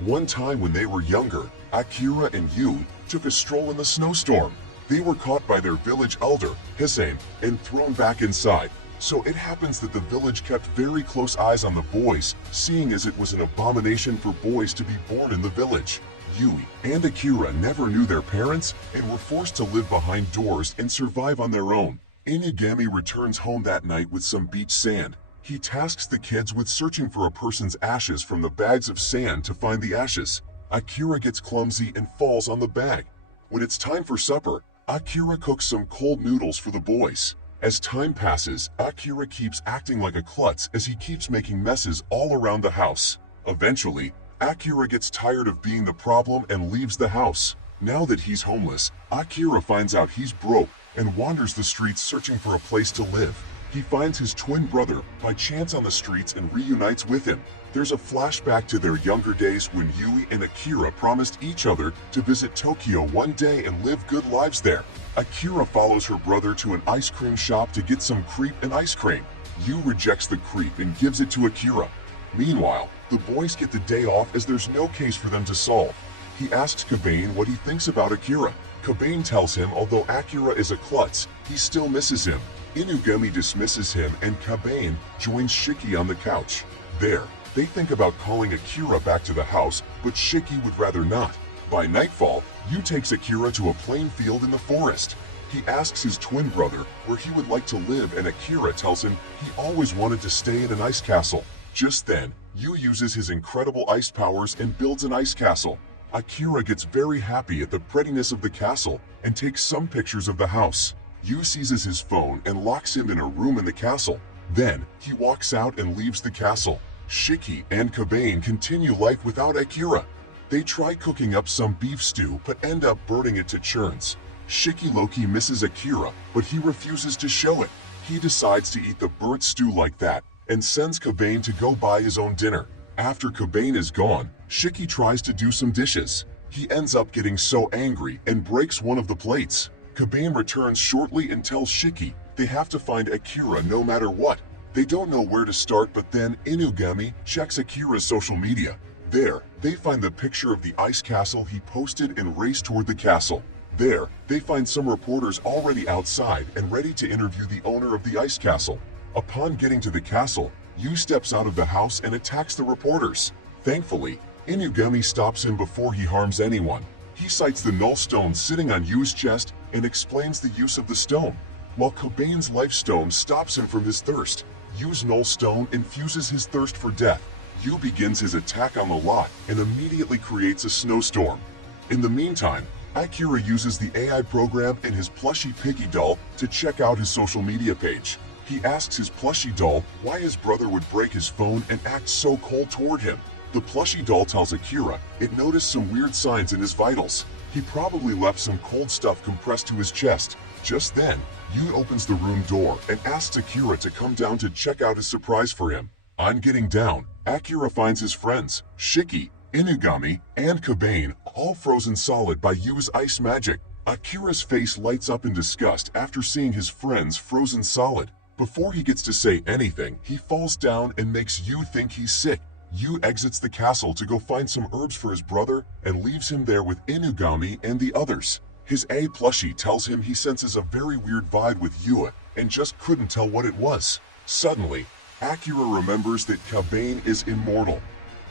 One time when they were younger, Akira and Yui took a stroll in the snowstorm. They were caught by their village elder, Hisame, and thrown back inside. So it happens that the village kept very close eyes on the boys, seeing as it was an abomination for boys to be born in the village. Yui and Akira never knew their parents and were forced to live behind doors and survive on their own. Inugami returns home that night with some beach sand. He tasks the kids with searching for a person's ashes from the bags of sand to find the ashes. Akira gets clumsy and falls on the bag. When it's time for supper, Akira cooks some cold noodles for the boys. As time passes, Akira keeps acting like a klutz as he keeps making messes all around the house. Eventually, Akira gets tired of being the problem and leaves the house. Now that he's homeless, Akira finds out he's broke and wanders the streets searching for a place to live. He finds his twin brother by chance on the streets and reunites with him. There's a flashback to their younger days when Yui and Akira promised each other to visit Tokyo one day and live good lives there. Akira follows her brother to an ice cream shop to get some crepe and ice cream. Yu rejects the crepe and gives it to Akira. Meanwhile, the boys get the day off as there's no case for them to solve. He asks Kabane what he thinks about Akira. Kabane tells him although Akira is a klutz, he still misses him. Inugami dismisses him and Kabane joins Shiki on the couch. There, they think about calling Akira back to the house, but Shiki would rather not. By nightfall, Yu takes Akira to a plain field in the forest. He asks his twin brother where he would like to live and Akira tells him he always wanted to stay in an ice castle. Just then, Yu uses his incredible ice powers and builds an ice castle. Akira gets very happy at the prettiness of the castle and takes some pictures of the house. Yu seizes his phone and locks him in a room in the castle. Then, he walks out and leaves the castle. Shiki and Kabane continue life without Akira. They try cooking up some beef stew but end up burning it to churns. Shiki Loki misses Akira, but he refuses to show it. He decides to eat the burnt stew like that and sends Kabane to go buy his own dinner. After Kabane is gone, Shiki tries to do some dishes. He ends up getting so angry and breaks one of the plates. Kabane returns shortly and tells Shiki they have to find Akira no matter what. They don't know where to start, but then Inugami checks Akira's social media. There, they find the picture of the ice castle he posted and race toward the castle. There, they find some reporters already outside and ready to interview the owner of the ice castle. Upon getting to the castle, Yu steps out of the house and attacks the reporters. Thankfully, Inugami stops him before he harms anyone. He cites the null stone sitting on Yu's chest and explains the use of the stone, while Kabane's life stone stops him from his thirst. Yu's null stone infuses his thirst for death. Yu begins his attack on the lot and immediately creates a snowstorm. In the meantime, Akira uses the AI program and his plushie piggy doll to check out his social media page. He asks his plushie doll why his brother would break his phone and act so cold toward him. The plushie doll tells Akira it noticed some weird signs in his vitals. He probably left some cold stuff compressed to his chest. Just then, Yu opens the room door and asks Akira to come down to check out his surprise for him. On getting down, Akira finds his friends, Shiki, Inugami, and Kabane, all frozen solid by Yu's ice magic. Akira's face lights up in disgust after seeing his friends frozen solid. Before he gets to say anything, he falls down and makes Yu think he's sick. Yu exits the castle to go find some herbs for his brother and leaves him there with Inugami and the others. His A plushie tells him he senses a very weird vibe with Yu and just couldn't tell what it was. Suddenly, Akira remembers that Kabane is immortal.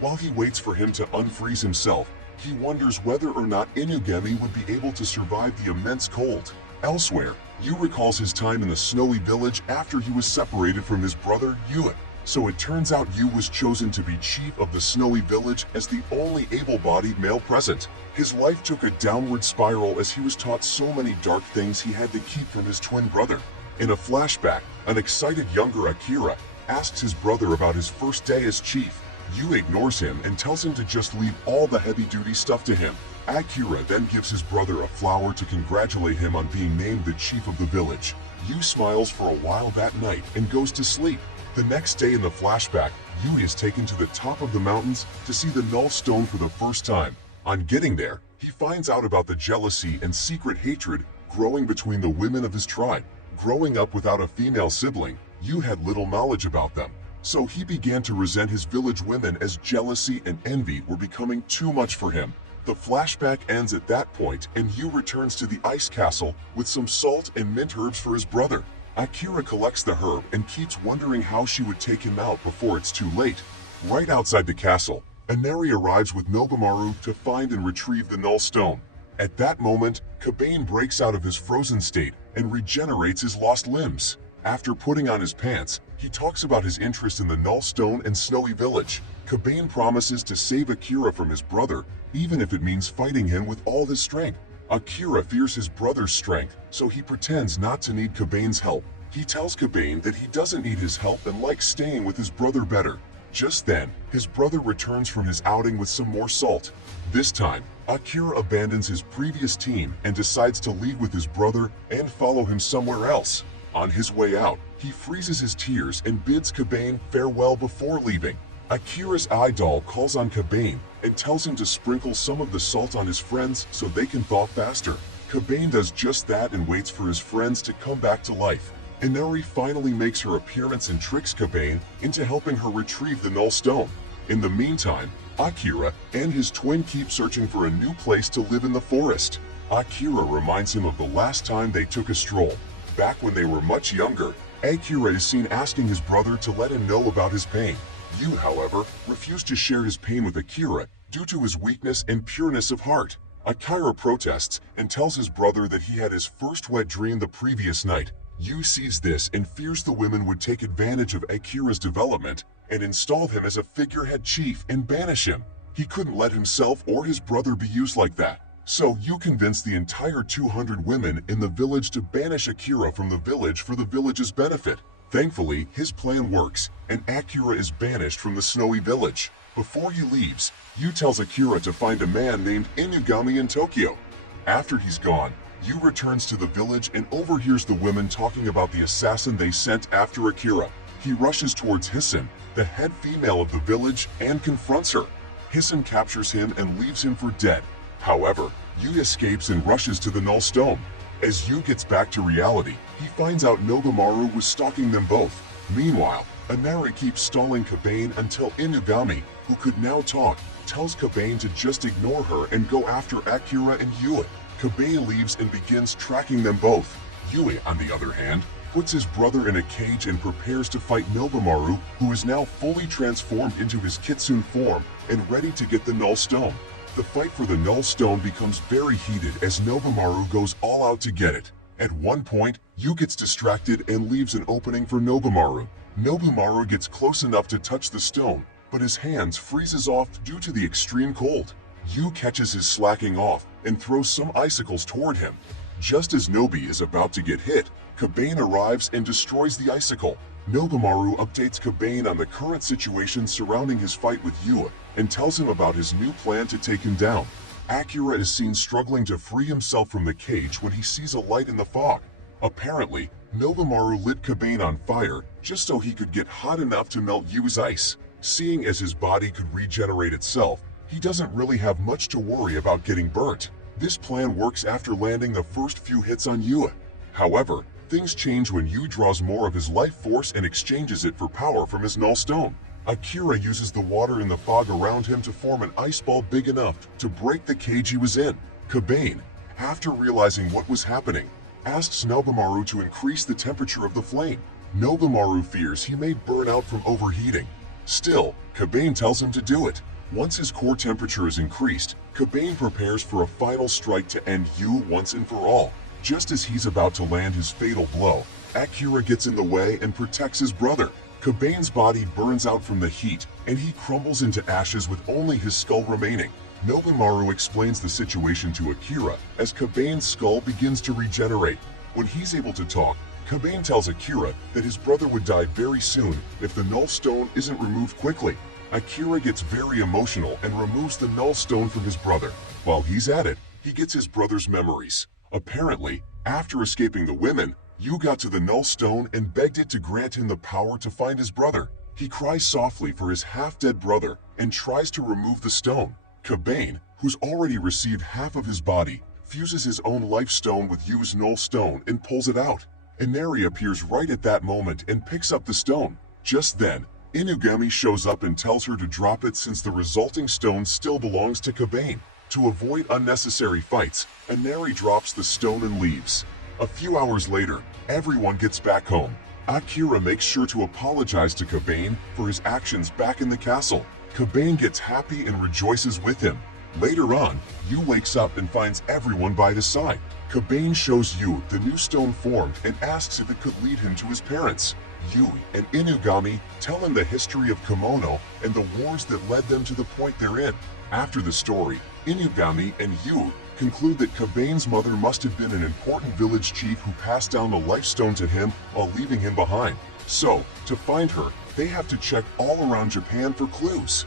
While he waits for him to unfreeze himself, he wonders whether or not Inugami would be able to survive the immense cold. Elsewhere, Yu recalls his time in the snowy village after he was separated from his brother Yu. So it turns out Yu was chosen to be chief of the snowy village as the only able-bodied male present. His life took a downward spiral as he was taught so many dark things he had to keep from his twin brother. In a flashback, an excited younger Akira asks his brother about his first day as chief. Yu ignores him and tells him to just leave all the heavy-duty stuff to him. Akira then gives his brother a flower to congratulate him on being named the chief of the village. Yu smiles for a while that night and goes to sleep. The next day in the flashback, Yu is taken to the top of the mountains to see the null stone for the first time. On getting there, he finds out about the jealousy and secret hatred growing between the women of his tribe. Growing up without a female sibling, Yu had little knowledge about them, so he began to resent his village women as jealousy and envy were becoming too much for him. The flashback ends at that point and Yu returns to the ice castle with some salt and mint herbs for his brother. Akira collects the herb and keeps wondering how she would take him out before it's too late. Right outside the castle, Inari arrives with Nobumaru to find and retrieve the null stone. At that moment, Kabane breaks out of his frozen state and regenerates his lost limbs. After putting on his pants, he talks about his interest in the null stone and snowy village. Kabane promises to save Akira from his brother, even if it means fighting him with all his strength. Akira fears his brother's strength, so he pretends not to need Kabane's help. He tells Kabane that he doesn't need his help and likes staying with his brother better. Just then, his brother returns from his outing with some more salt. This time, Akira abandons his previous team and decides to leave with his brother and follow him somewhere else. On his way out, he freezes his tears and bids Kabane farewell before leaving. Akira's idol calls on Kabane and tells him to sprinkle some of the salt on his friends so they can thaw faster. Kabane does just that and waits for his friends to come back to life. Inari finally makes her appearance and tricks Kabane into helping her retrieve the Null Stone. In the meantime, Akira and his twin keep searching for a new place to live in the forest. Akira reminds him of the last time they took a stroll. Back when they were much younger, Akira is seen asking his brother to let him know about his pain. Yu, however, refused to share his pain with Akira due to his weakness and pureness of heart. Akira protests and tells his brother that he had his first wet dream the previous night. Yu sees this and fears the women would take advantage of Akira's development and install him as a figurehead chief and banish him. He couldn't let himself or his brother be used like that. So Yu convinced the entire 200 women in the village to banish Akira from the village for the village's benefit. Thankfully, his plan works, and Akira is banished from the snowy village. Before he leaves, Yu tells Akira to find a man named Inugami in Tokyo. After he's gone, Yu returns to the village and overhears the women talking about the assassin they sent after Akira. He rushes towards Hissen, the head female of the village, and confronts her. Hissen captures him and leaves him for dead. However, Yu escapes and rushes to the Null Stone. As Yu gets back to reality, he finds out Nobumaru was stalking them both. Meanwhile, Inari keeps stalling Kabane until Inugami, who could now talk, tells Kabane to just ignore her and go after Akira and Yui. Kabane leaves and begins tracking them both. Yui, on the other hand, puts his brother in a cage and prepares to fight Nobumaru, who is now fully transformed into his kitsune form and ready to get the Null Stone. The fight for the Null Stone becomes very heated as Nobumaru goes all out to get it. At one point, Yu gets distracted and leaves an opening for Nobumaru. Nobumaru gets close enough to touch the stone, but his hands freezes off due to the extreme cold. Yu catches his slacking off and throws some icicles toward him. Just as Nobi is about to get hit, Kabane arrives and destroys the icicle. Nobumaru updates Kabane on the current situation surrounding his fight with Yu and tells him about his new plan to take him down. Akira is seen struggling to free himself from the cage when he sees a light in the fog. Apparently, Nobumaru lit Kabane on fire just so he could get hot enough to melt Yu's ice. Seeing as his body could regenerate itself, he doesn't really have much to worry about getting burnt. This plan works after landing the first few hits on Yu. However, things change when Yu draws more of his life force and exchanges it for power from his Null Stone. Akira uses the water in the fog around him to form an ice ball big enough to break the cage he was in. Kabane, after realizing what was happening, asks Nobumaru to increase the temperature of the flame. Nobumaru fears he may burn out from overheating. Still, Kabane tells him to do it. Once his core temperature is increased, Kabane prepares for a final strike to end Yu once and for all. Just as he's about to land his fatal blow, Akira gets in the way and protects his brother. Kabane's body burns out from the heat, and he crumbles into ashes with only his skull remaining. Nobumaru explains the situation to Akira as Kabane's skull begins to regenerate. When he's able to talk, Kabane tells Akira that his brother would die very soon if the Null Stone isn't removed quickly. Akira gets very emotional and removes the Null Stone from his brother. While he's at it, he gets his brother's memories. Apparently, after escaping the women, Yu got to the Null Stone and begged it to grant him the power to find his brother. He cries softly for his half-dead brother and tries to remove the stone. Kabane, who's already received half of his body, fuses his own life stone with Yu's Null Stone and pulls it out. Inari appears right at that moment and picks up the stone. Just then, Inugami shows up and tells her to drop it since the resulting stone still belongs to Kabane. To avoid unnecessary fights, Inari drops the stone and leaves. A few hours later, everyone gets back home. Akira makes sure to apologize to Kabane for his actions back in the castle. Kabane gets happy and rejoices with him. Later on, Yu wakes up and finds everyone by his side. Kabane shows Yu the new stone formed and asks if it could lead him to his parents. Yui and Inugami tell him the history of Kemono and the wars that led them to the point they're in. After the story, Inugami and Yu conclude that Kabane's mother must have been an important village chief who passed down the life stone to him while leaving him behind. So, to find her, they have to check all around Japan for clues.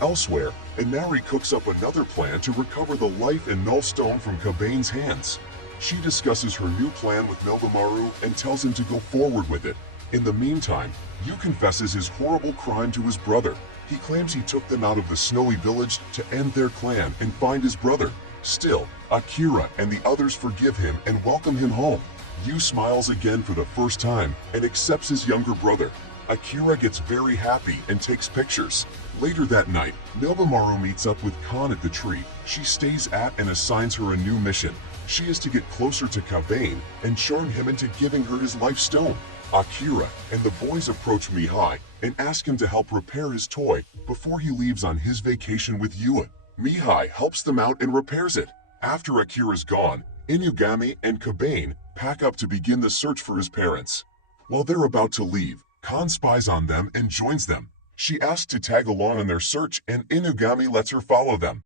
Elsewhere, Inari cooks up another plan to recover the life and null stone from Kabane's hands. She discusses her new plan with Milbamaru and tells him to go forward with it. In the meantime, Yu confesses his horrible crime to his brother. He claims he took them out of the snowy village to end their clan and find his brother. Still, Akira and the others forgive him and welcome him home. Yu smiles again for the first time and accepts his younger brother. Akira gets very happy and takes pictures. Later that night, Milbamaru meets up with Khan at the tree. She stays at and assigns her a new mission. She is to get closer to Kabane and charm him into giving her his life stone. Akira and the boys approach Mihai and ask him to help repair his toy before he leaves on his vacation with Yua. Mihai helps them out and repairs it. After Akira's gone, Inugami and Kabane pack up to begin the search for his parents. While they're about to leave, Khan spies on them and joins them. She asks to tag along on their search and Inugami lets her follow them.